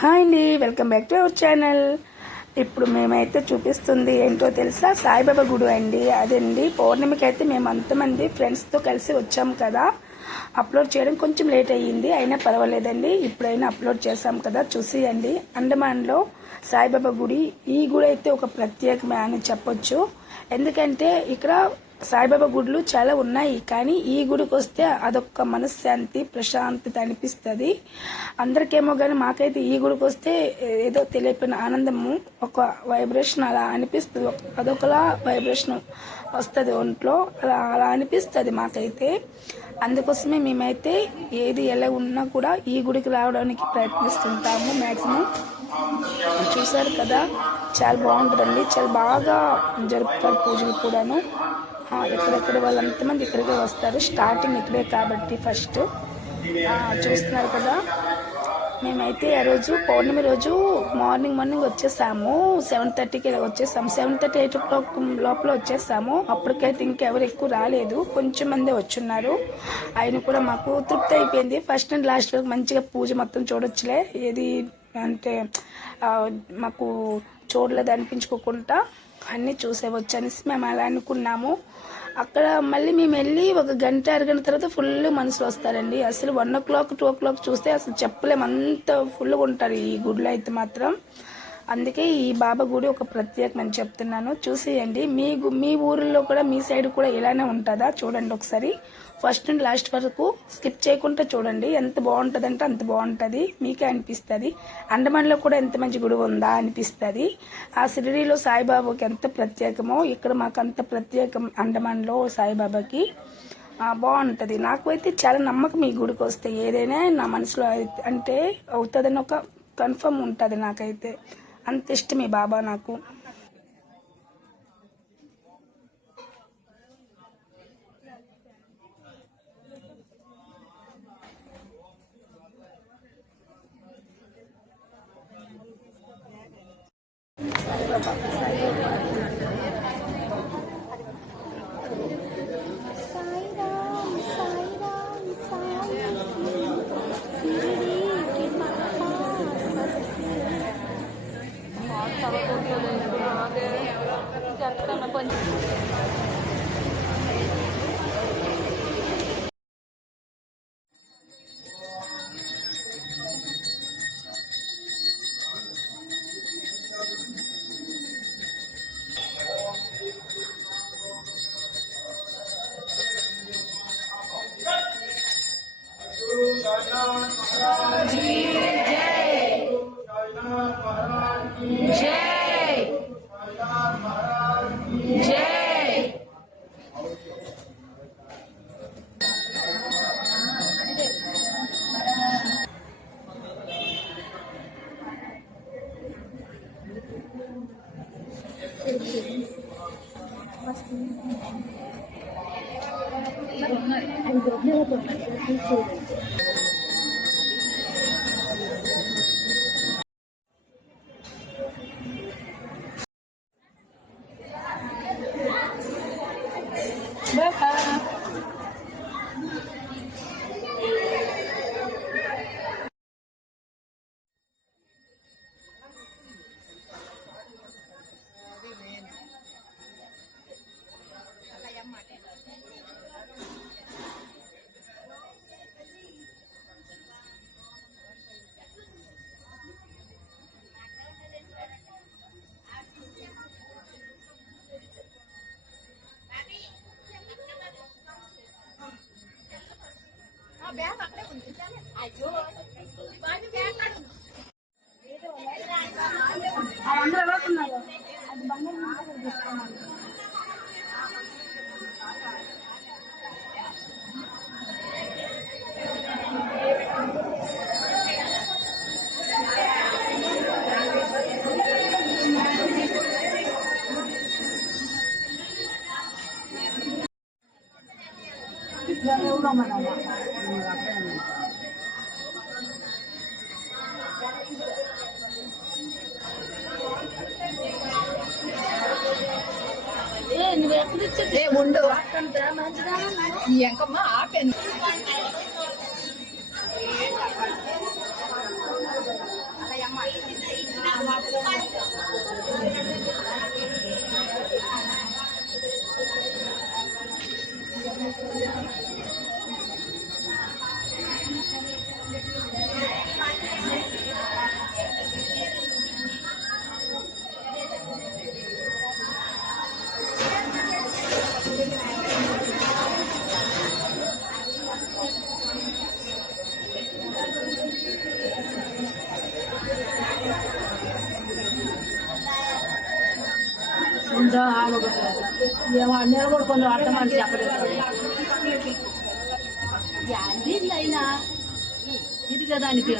Hi అండి, welcome back to our channel. ఇప్పుడు మేమైతే చూపిస్తుంది ఏంటో తెలుసా, సాయిబాబా గుడి అండి. అదండి పౌర్ణమికి అయితే మేము అంతమంది ఫ్రెండ్స్తో కలిసి వచ్చాం కదా. అప్లోడ్ చేయడం కొంచెం లేట్ అయ్యింది, అయినా పర్వాలేదండి. ఇప్పుడైనా అప్లోడ్ చేసాం కదా, చూసేయండి. అండమాన్లో సాయిబాబా గుడి. ఈ గుడి అయితే ఒక ప్రత్యేకమే అని చెప్పొచ్చు. ఎందుకంటే ఇక్కడ సాయిబాబా గుడులు చాలా ఉన్నాయి, కానీ ఈ గుడికి వస్తే అదొక మనశ్శాంతి, ప్రశాంతత అనిపిస్తుంది అందరికేమో. కానీ మాకైతే ఈ గుడికి వస్తే ఏదో తెలియని ఆనందము, ఒక వైబ్రేషన్ అలా అనిపిస్తుంది. అదొకలా వైబ్రేషన్ వస్తుంది ఒంట్లో, అలా అలా అనిపిస్తుంది మాకైతే. అందుకోసమే మేమైతే ఏది ఎలా ఉన్నా కూడా ఈ గుడికి రావడానికి ప్రయత్నిస్తుంటాము మ్యాక్సిమం. చూసారు కదా, చాలా బాగుంటుందండి. చాలా బాగా జరుపుతారు పూజలు కూడాను. ఎక్కడెక్కడ వాళ్ళంతమంది ఇక్కడికే వస్తారు. స్టార్టింగ్ ఇక్కడే కాబట్టి ఫస్ట్ చూస్తున్నారు కదా. మేమైతే ఆ రోజు పౌర్ణమి రోజు మార్నింగ్ వచ్చేసాము. 7:30కి వచ్చేసాము. 7:30, 8 o'clock లోపల వచ్చేసాము. అప్పటికైతే ఇంకెవరు ఎక్కువ రాలేదు, కొంచెం మందే వచ్చున్నారు. ఆయన కూడా మాకు తృప్తి అయిపోయింది. ఫస్ట్ అండ్ లాస్ట్ వరకు మంచిగా పూజ మొత్తం చూడొచ్చులే, ఏది అంటే మాకు చూడలేదు అనిపించుకోకుండా అన్నీ చూసేవచ్చు అనేసి మేము అలా అనుకున్నాము. అక్కడ మళ్ళీ మేము వెళ్ళి ఒక గంట అరగంట తర్వాత ఫుల్ మనుషులు వస్తారండి. అసలు 1 o'clock 2 o'clock చూస్తే అసలు చెప్పలేము, అంత ఫుల్గా ఉంటారు ఈ గుడిలో అయితే మాత్రం. అందుకే ఈ బాబా గుడి ఒక ప్రత్యేకమని చెప్తున్నాను. చూసేయండి. మీ ఊరిలో కూడా, మీ సైడ్ కూడా ఇలానే ఉంటుందా చూడండి ఒకసారి. ఫస్ట్ నుండి లాస్ట్ వరకు స్కిప్ చేయకుండా చూడండి. ఎంత బాగుంటుంది అంటే అంత బాగుంటుంది, మీకే అనిపిస్తుంది. అండమాన్లో కూడా ఎంత మంచి గుడి ఉందా అనిపిస్తుంది. ఆ షిరిడీలో సాయిబాబాకి ఎంత ప్రత్యేకమో ఇక్కడ మాకు అంత ప్రత్యేకం అండమాన్లో సాయిబాబాకి. బాగుంటుంది. నాకు అయితే చాలా నమ్మకం ఈ గుడికి వస్తే. ఏదైనా నా మనసులో అంటే అవుతుందని ఒక కన్ఫర్మ్ ఉంటుంది నాకైతే. అంత ఇష్టం ఈ బాబా నాకు. అందరూ ఎవరున్నారు అది బంగారం తీసుకున్నాను. ఉండు ఎంకమ్మ ఆపెన్ అలా నిలబడుకొని అర్థమని చెప్పలేదు అయినా ఇది కదా దానికి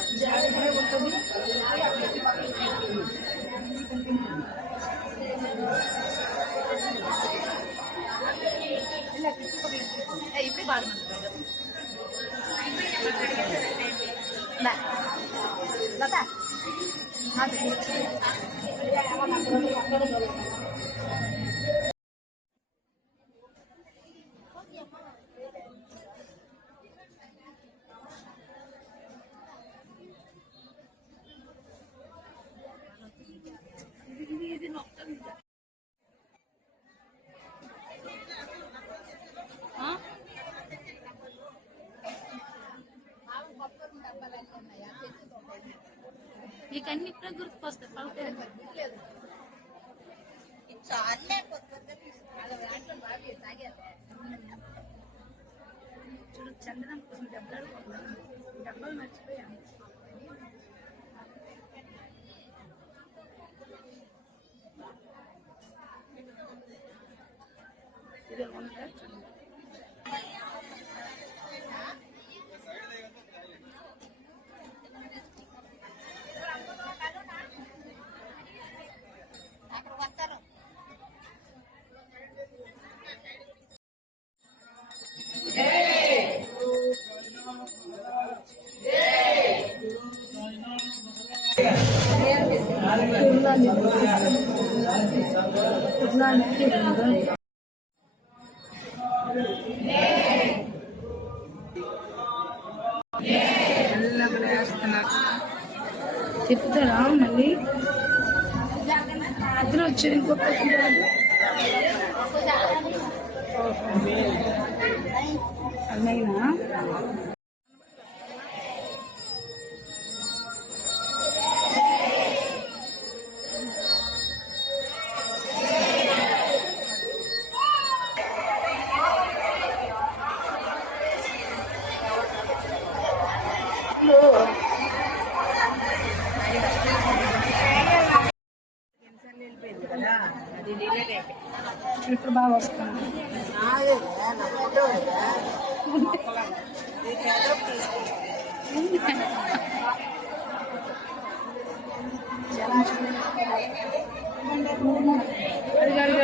ఇప్పుడు బాగా నీకు అన్ని ఇప్పుడే గుర్తుకొస్తాయి పలకలేదు చూడు చంద్రం కోసం డబ్బాలు మర్చిపోయాము తిప్పుతారా మళ్ళీ అతను వచ్చారు ఇంకొక అన్నయ్యనా ఇప్పుడు బాగా వస్తుంది అది